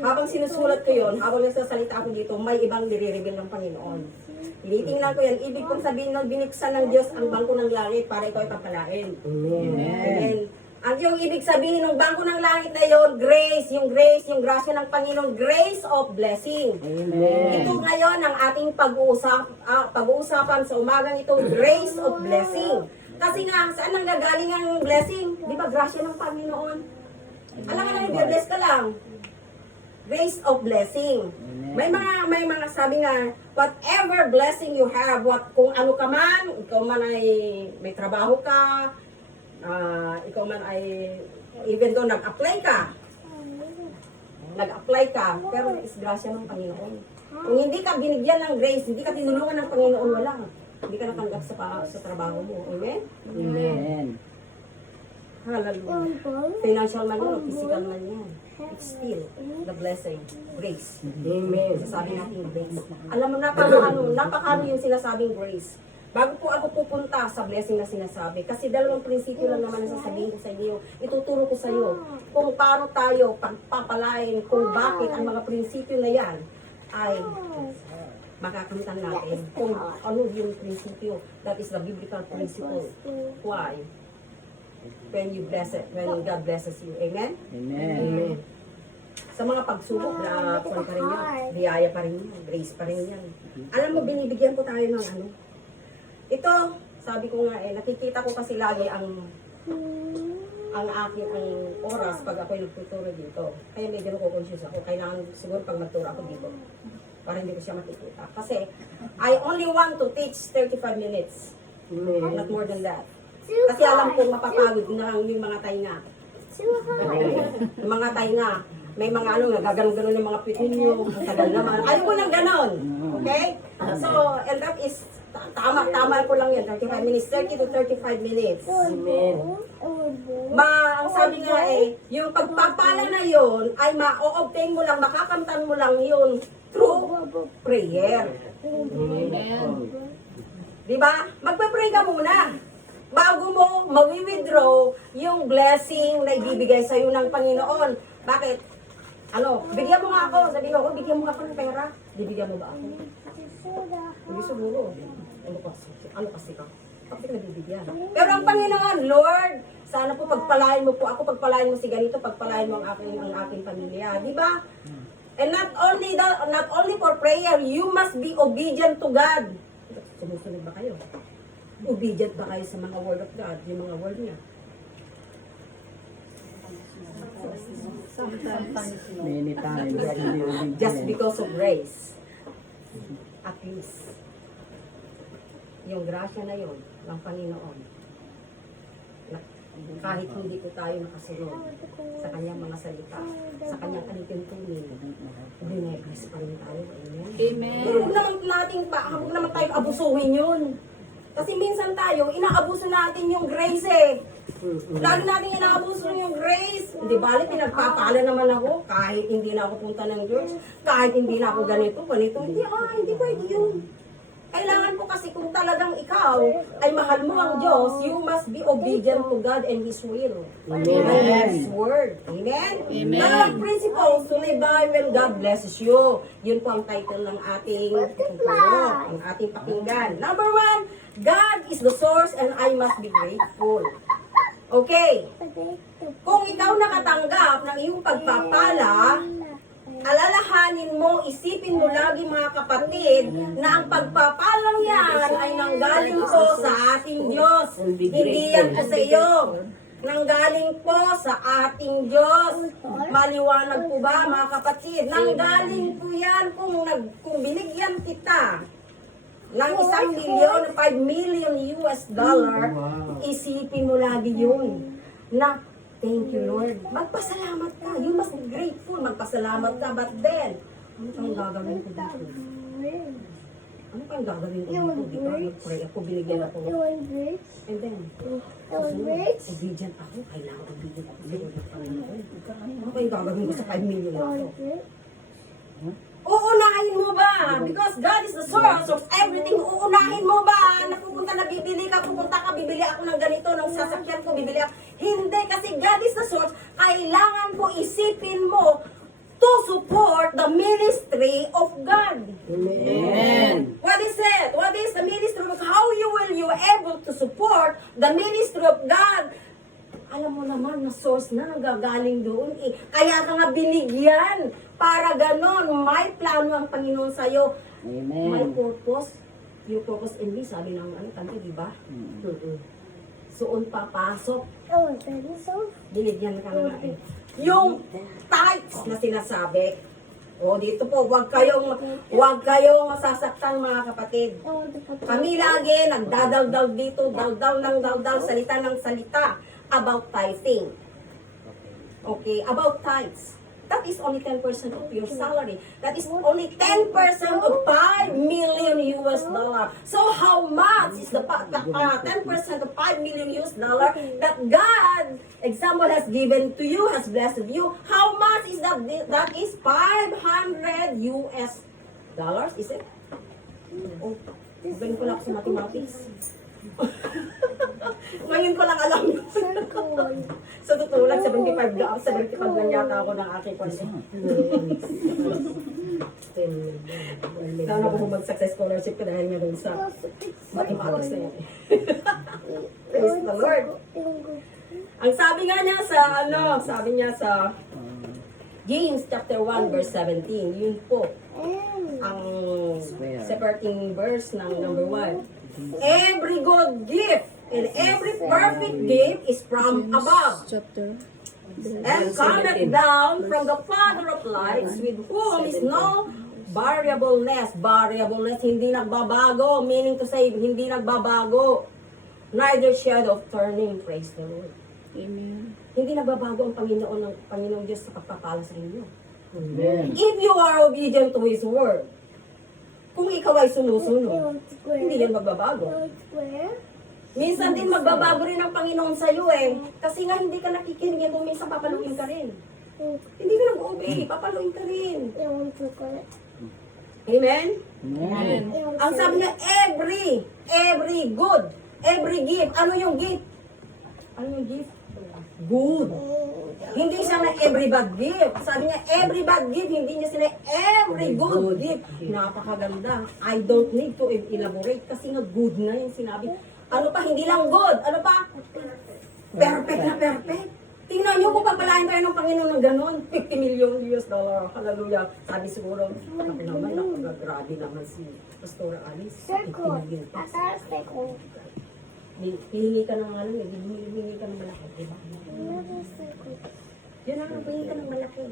Habang sinusulat ko yon, habang nagsasalita ako dito, may ibang nire-reveal ng Panginoon. Tinitingnan ko yan. Ibig kong sabihin nun, biniksan ng Diyos ang bangko ng langit para ikaw ay pagpalain. Amen. Ang yung ibig sabihin ng bangko ng langit na yon, grace, yung grasya ng Panginoon, grace of blessing. Amen. Ito ngayon ang ating pag-uusapan sa umagang ito, grace of blessing. Kasi nga, saan nang gagaling ang blessing? Di ba, grasya ng Panginoon? Alam ka lang, i-bless ka lang. Grace of blessing. May mga sabi nga, whatever blessing you have, kung ano ka man, ikaw man ay may trabaho ka, ikaw man ay, even though nag-apply ka, pero is grasya ng Panginoon. Kung hindi ka binigyan ng grace, hindi ka tinulungan ng Panginoon, wala. Hindi ka natanggap sa trabaho mo. Amen? Amen. Hallelujah. Financial man yun, physical man yan. It's still the blessing, grace. Amen. Sasabi natin grace. Alam mo, napakano yung sinasabing grace. Bago po ako pupunta sa blessing na sinasabi, kasi dalawang prinsipyo lang naman ang sasabihin ko sa inyo, ituturo ko sa iyo kung paano tayo pagpapalain, kung bakit ang mga prinsipyo na yan ay makakamtan natin kung ano yung prinsipyo. That is the biblical principle. Why? When God blesses you. Amen? Amen. Sa mga pagsubok na pa rin yan, biyaya pa rin yan, grace pa rin yan. Alam mo, binibigyan ko tayo ng ano. Ito, sabi ko nga nakikita ko kasi lagi ang aking oras pag ako'y nagtuturo dito. Kaya medyo nako-conscious ako. Kailangan siguro pag magturo ako dito para hindi ko siya makikita. Kasi I only want to teach 35 minutes. Not more than that. Kasi alam kong mapapagod na yung mga tainga. Yung mga tainga. May mga gaganon-ganon yung mga pit ninyo. Tagal naman. Ayaw ko ng ganon. Okay? So, and that is, tama ko lang yan. 35 minutes. 30 to 35 minutes. Amen. Ang sabi nga yung pagpapala na yun, ay ma-o-obtain mo lang, makakamtan mo lang yun through prayer. Amen. Diba? Magpa-pray ka muna. Bago mo mawi-withdraw yung blessing na ibibigay sa'yo ng Panginoon. Bakit? Bigyan mo nga ako. Sabi ko, bigyan mo ako ng pera. Bibigyan mo ba ako? Hindi siguro. Ano kasi ka? Bakit ka nabibigyan? Pero ang Panginoon, Lord, sana po pagpalain mo po ako, pagpalain mo si ganito, pagpalain mo ang aking pamilya. Di ba? And not only for prayer, you must be obedient to God. Sumusunod ba kayo? Obedient ba kayo sa mga word of God, yung mga word niya? Many times. Just because of grace. At least, yung grasya na yon ng Panginoon, kahit hindi ko tayo nakasunod sa kanyang mga salita, sa kanyang alituntunin, binibigis pa rin tayo. Amen? Pero huwag naman tayo abusuhin yun. Kasi minsan tayo, inaabuso natin yung grace Lagi natin inaabuso yung grace. Hindi bali, pinagpapala naman ako kahit hindi na ako punta ng church, kahit hindi na ako ganito. Hindi pwede yun. Kailangan po kasi kung talagang ikaw ay mahal mo ang Diyos, you must be obedient to God and His will. Amen. And His word. Amen? Dalawang principles to live by when God blesses you. Yun po ang title ng ating pakinggan. Number 1, God is the source and I must be grateful. Okay. Kung ikaw nakatanggap ng iyong pagpapala, alalahanin mo, isipin mo lagi mga kapatid, na ang pagpapalang yan ay nanggaling po sa ating Diyos. Hindi yan po sa iyo. Nanggaling po sa ating Diyos. Maliwanag po ba mga kapatid? Nanggaling po yan kung binigyan kita ng 1 milyon, 5 million US dollar, isipin mo lagi yun. Na, thank you, Lord. Magpasalamat ka. You must be grateful. Magpasalamat ka. But then, ano pang gagawin ko dito? Ano pang gagawin ko dito? Nag-pray ako, binigyan ako. And then, obedient ako. Kailangan obedient ako. Ano pang gagawin ko sa 5 million ako? Uunahin mo ba? Because God is the source of everything. Uunahin mo ba? Napupunta na bibili ka, pupunta ka, bibili ako ng ganito, ng sasakyan ko, bibili ako. Hindi, kasi God is the source. Kailangan po isipin mo to support ministry of God. Amen. What is it? What is the ministry of God? How will you able to support the ministry of God? Alam mo naman na source na nanggagaling doon eh. Kaya ka nga binigyan para ganon. May plano ang Panginoon sa'yo. May Amen. purpose. Your purpose in me, sabi ng kanta, di ba? Suon papasok. Binigyan ka nga eh. Yung tithes na sinasabi. O dito po, wag kayong masasaktan mga kapatid. Kami lagi nagdadaldal dito, daldal ng daldal, salita ng salita about tithing. Okay, about tithes. That is only 10% of your salary. That is only 10% of 5 million US dollar. So how much is the 10% of 5 million US dollar that God, example, has given to you, has blessed you? How much is that? That is 500 US dollars, is it? Oh, magaling ko lang ako sa mathematics. Ngayon ko lang alam yun. Sa totoo lang, 75 lang yata ako ng aking course. Sana ako mag-success scholarship ko dahil nga dun sa mathematics na yan. Praise the Lord. Ang sabi nga niya sa, sabi niya sa James chapter 1 verse 17, yun po ang separating verse ng number 1. Every good gift and every perfect gift is from above. And cometh down from the Father of lights, with whom is no variableness. Variableness, hindi nagbabago. Meaning to say, hindi nagbabago. Neither shadow of turning. Praise the Lord. Amen. Hindi nagbabago ang Panginoong Diyos sa pagpapala sa inyo. Amen. If you are obedient to His word, kung ikaw ay sumusunod, hindi yan magbabago. Minsan din magbabago rin ang Panginoon sa iyo eh. Kasi nga hindi ka nakikinig, kung minsan papaluin ka rin. Hindi ka nag-obey, papaluin ka rin. Amen? Amen. Ang sabi niya, every good, every gift. Ano yung gift? Ano yung gift? Good. Hindi siya na every bad gift. Sabi niya, every bad gift, hindi niya sila every good gift. Napakaganda. I don't need to elaborate kasi nga good na yung sinabi. Ano pa, hindi lang good. Ano pa? Perfect na perfect. Tingnan niyo kung pagpalain tayo ng Panginoon ng ganon. 50 million US dollar. Hallelujah. Sabi siguro, ako naman, grabe naman si Pastor Alice. 50 million pesos. Hihingi ka ng ano, hihingi ka ng malaki, diba? Yun ang hihingi ka ng malaki.